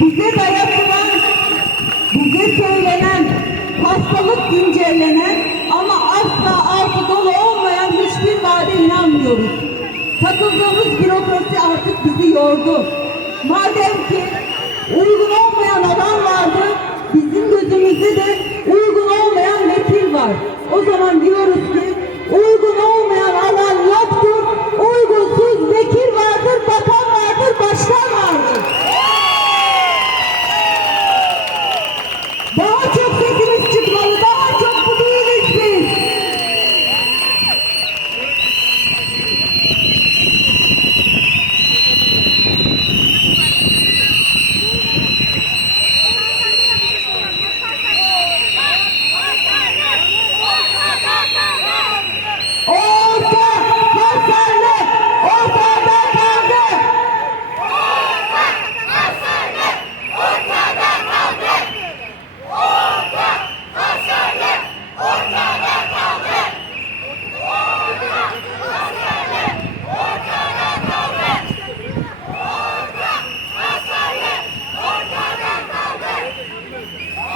Bize dayatılan, bize söylenen, hastalık güncellenen ama asla altı dolu Takıldığımız bürokrasi artık bizi yordu. Madem ki uygun olmayan adam vardı, bizim gözümüzde de uygun olmayan vekil var. O zaman diyoruz ki